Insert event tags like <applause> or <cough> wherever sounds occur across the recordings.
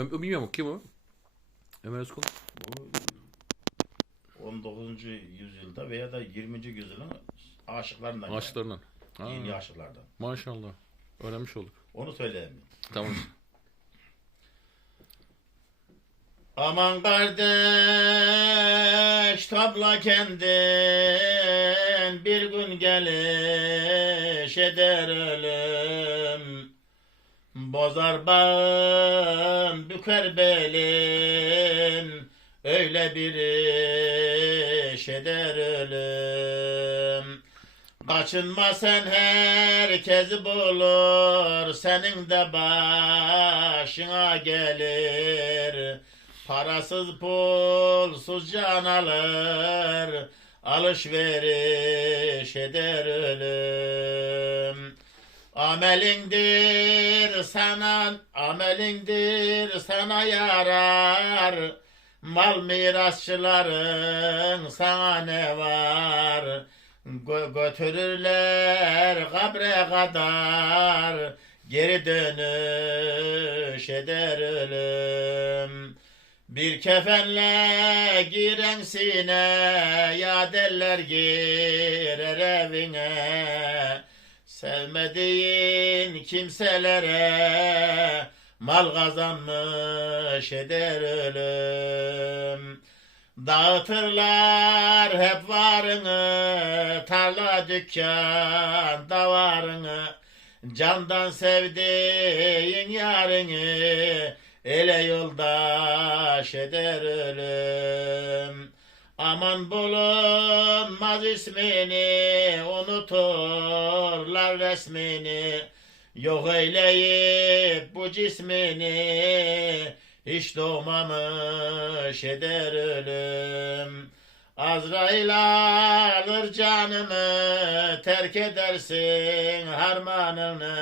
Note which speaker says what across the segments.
Speaker 1: Ö- bilmiyorum kim o? Ömer Özkul.
Speaker 2: Bu 19. yüzyılda veya da 20. yüzyılın aşıklarından. yani.
Speaker 1: Ağaçlarından. Ha,
Speaker 2: Yeni aşıklardan.
Speaker 1: maşallah. Öğrenmiş olduk.
Speaker 2: Onu söyleyeyim.
Speaker 1: Tamam. <laughs>
Speaker 2: Aman kardeş topla kendin bir gün geliş eder ölüm Bozar bağın büker belin öyle bir iş eder ölüm. Kaçınma sen herkesi bulur senin de başına gelir. Parasız pulsuz can alır Alışveriş eder ölüm Amelindir sana Amelindir sana yarar. Mal mirasçıların sana ne var? Gö- götürürler kabre kadar. Geri dönüş eder ölüm. Bir kefenle giren sine ya derler girer evine Sevmediğin kimselere mal kazanmış eder ölüm Dağıtırlar hep varını tarla dükkan davarını Candan sevdiğin yarını ele yoldaş eder ölüm. Aman bulunmaz ismini unuturlar resmini Yok eyleyip bu cismini hiç doğmamış eder ölüm. Azrail alır canını terk edersin harmanını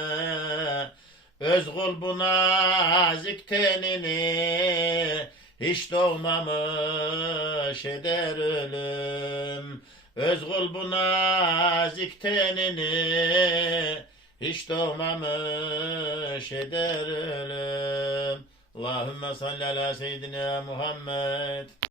Speaker 2: Özgül bu nazik tenini hiç doğmamış eder ölüm. Özgül bu nazik tenini hiç doğmamış eder ölüm. Allahümme salli ala seyyidina Muhammed.